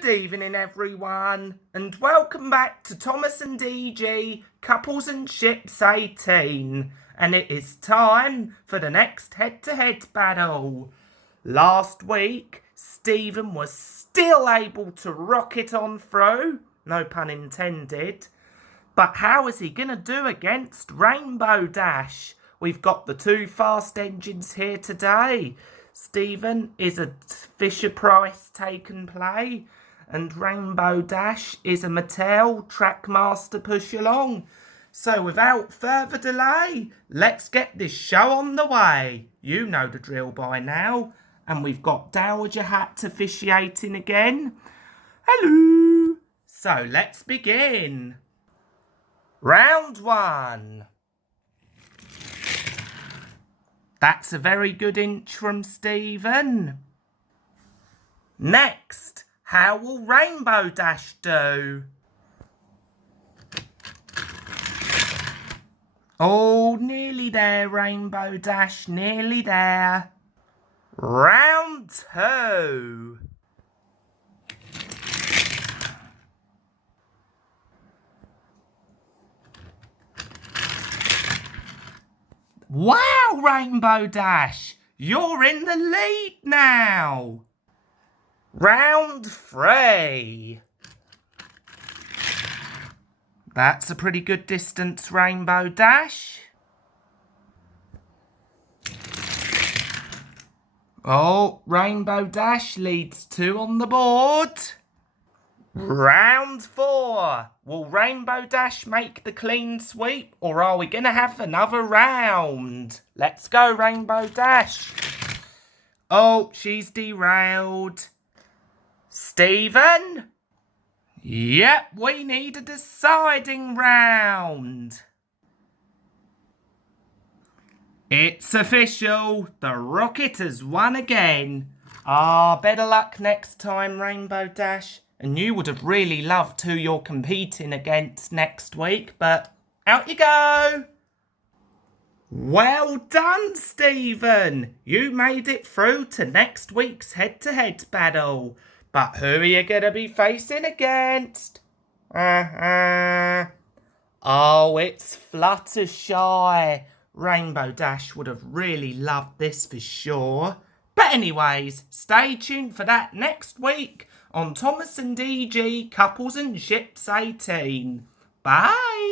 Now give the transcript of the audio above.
Good evening, everyone, and welcome back to Thomas and DG Couples and Ships 18. And it is time for the next head-to-head battle. Last week, Stephen was still able to rocket on through, no pun intended. But how is he going to do against Rainbow Dash? We've got the two fast engines here today. Stephen is a Fisher-Price take and play, and Rainbow Dash is a Mattel Trackmaster push along. So without further delay, let's get this show on the way. You know the drill by now. And we've got Dowager Hat officiating again. Hello. So let's begin. Round one. That's a very good inch from Stephen. Next, how will Rainbow Dash do? Oh, nearly there, Rainbow Dash, nearly there. Round two. Wow, Rainbow Dash, you're in the lead now. Round three. That's a pretty good distance, Rainbow Dash. Oh, Rainbow Dash leads 2 on the board. Round four. Will Rainbow Dash make the clean sweep, or are we going to have another round? Let's go, Rainbow Dash. Oh, she's derailed. Stephen? Yep, we need a deciding round. It's official. The Rocket has won again. Better luck next time, Rainbow Dash. And you would have really loved who you're competing against next week, but out you go. Well done, Stephen. You made it through to next week's head-to-head battle. But who are you going to be facing against? Oh, it's Fluttershy. Rainbow Dash would have really loved this for sure. But anyways, stay tuned for that next week on Thomas and DG Couples and Ships 18. Bye!